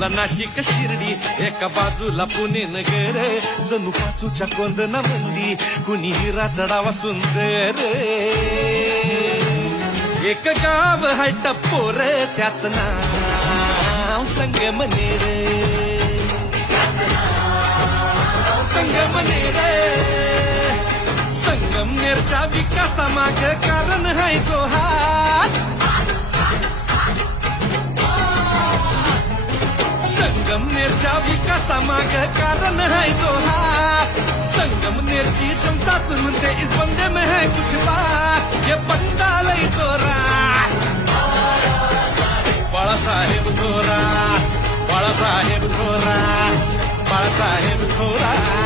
बाजूला नाशिक शिर्डी, एका बाजूला पुणे नगर, जणू पाचूच्या कोंदणा मंदी कुणी हिरा चढावा सुंदर. एक गाव हाय टप्पोर, त्याच नाव संगमनेर. संगमनेर, संगमनेरच्या विकासामाग कारण हाय जो हात. संगमनेरच्या विकासामाग कारण है जो हात. संगमनेरची जनताच म्हणते इस बंदे में है कुछ बात, ये बंदा लई जोरात. बाळासाहेब थोरात, बाळासाहेब थोरात, बाळासाहेब थोरात.